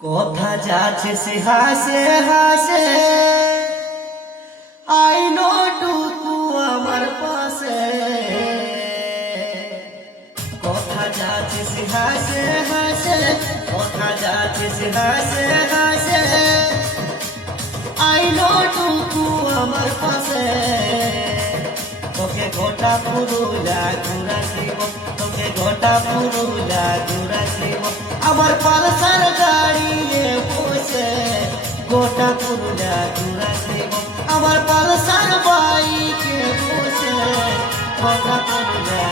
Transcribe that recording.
কথা যাচ্ছে সে হাসে হাসে আইনো টুকু আমার পাশে কথা যাচ্ছে সে হাসে হাসে কথা যাচ্ছে সে হাসে হাসে আইনো টুকু আমার পাশে তোকে গোটা পুরুলা ঘুরাছিব তোকে গোটা পুরুলা ঘুরাছিব আমার পালসার গাড়িয়ে বসে গোটা পুরুলা ঘুরাছিব আমার পালসার বাইকে বসে গোটা পুরুলা